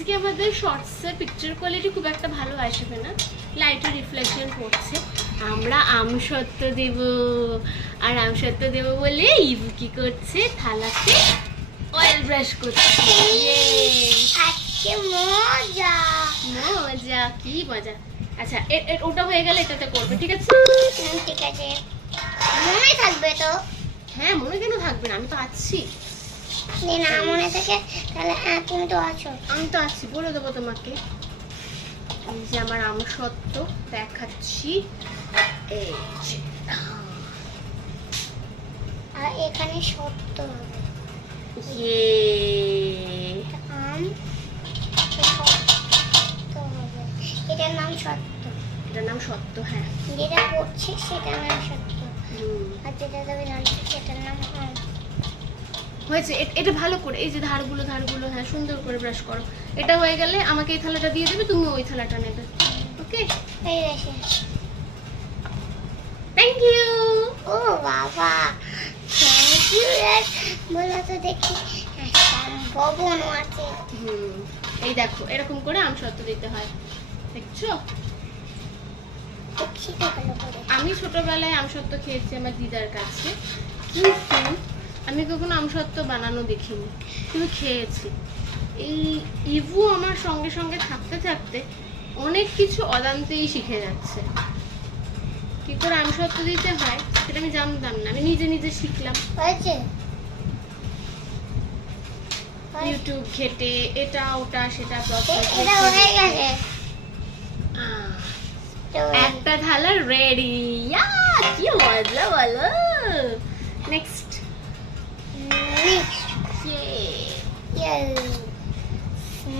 আজকে আমাদের শর্টসের picture quality খুব একটা ভালো আসবে না, লাইটের রিফ্লেকশন পড়ছে। আমরা আমসত্ত্ব দেব, আর আমসত্ত্ব দেব বলে ইভু কি করছে, থালাতে অয়েল ব্রাশ করছে। আজকে মজা মজা, কি মজা। আচ্ছা ওটা হয়ে গেলে এটাতে করবে, ঠিক আছে? ঠিক আছে, মনে থাকবে তো? হ্যাঁ, মনে কেন থাকবে না, আমি তো আছি। না মনে থাকে তাহলে তুমি তো আছো। আমি তো আছি, বলে দেবো তোমাকে। এই যে আমার আমসত্ত্ব দেখাচ্ছি, এই যে। আর এখানে সত্য হবে, আম সত্য হবে। এটার নাম সত্য, এটার নাম সত্য। হ্যাঁ, যেটা পড়ছে সেটার নাম সত্য, আর যেটা তুমি জানছো সেটার নাম আম। হয়েছে। এটা ভালো করে এই যে ধারগুলো হ্যাঁ সুন্দর করে ব্রাশ করো। এটা হয়ে গেলে আমাকে এই থালাটা দিয়ে দেবে, তুমি ওই থালাটা নেবে। ওকে, এই দেখে। Thank you. ও বাবা, থ্যাংক ইউ বলো তো দেখি, সম্ভাবনা আছে। এই দেখো, এরকম করে আমসত্ত্ব দিতে হয়, দেখছো? দেখি তো ভালো করে। আমি ছোটবেলায় আমসত্ত্ব খেয়েছি আমার দিদার কাছে, কিন্তু আমি কখনো আমসত্ত্ব বানানো দেখিনি, কিন্তু খেয়েছি। এই ইভু আমার সঙ্গে সঙ্গে থাকতে থাকতে অনেক কিছু অজান্তেই শিখে যাচ্ছে। কি করে আমসত্ত্ব দিতে হয় সেটা আমি জানতাম না, আমি নিজে নিজে শিখলাম। হয়েছে? ইউটিউব ঘেটে এটা ওটা সেটা এটা হয়ে গেছে। একটা থালা রেডি। কি মজা বলো। নেক্সট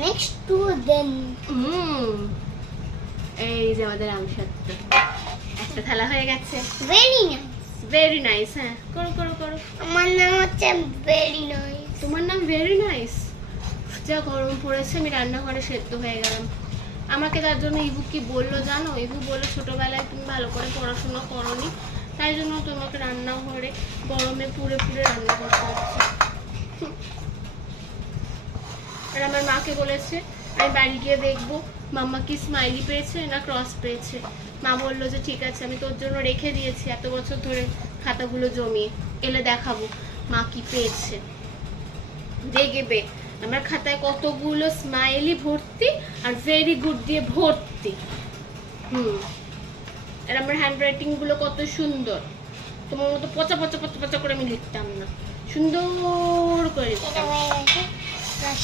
নেক্সট টু দেন। এই যে আমাদের আমসত্ত্ব, একটা থালা হয়ে গেছে। Very nice, very nice. হ্যাঁ, করো করো করো। আমার নাম হচ্ছে ভেরি নাইস। তোমার নাম ভেরি নাইস। যা গরম পড়েছে, আমি রান্নাঘরে সেদ্ধ হয়ে গেলাম। আমাকে তার জন্য ইভু কি বললো জানো? ইভু বললো ছোটবেলায় তুমি ভালো করে পড়াশোনা করোনি, তাই জন্য তোমাকে রান্নাঘরে গরমে পুড়ে পুড়ে রান্না করতে হচ্ছে। আর আমার মাকে বলেছে আমি বাড়ি গিয়ে দেখবো মাম্মা কি স্মাইলি পেয়েছে না ক্রস পেয়েছে। মা বললো যে ঠিক আছে, আমি তোর জন্য রেখে দিয়েছি এত বছর ধরে খাতাগুলো জমিয়ে, এলে দেখাবো মা কি পেয়েছে। দেখবে আমার খাতায় কতগুলো স্মাইলি ভর্তি আর ভেরি গুড দিয়ে ভর্তি। আর আমার হ্যান্ডরাইটিং গুলো কত সুন্দর, তোমার মতো পচা পচা পচা পচা করে আমি লিখতাম না, সুন্দর করে এটা লিখতাম। হয়ে গেছে।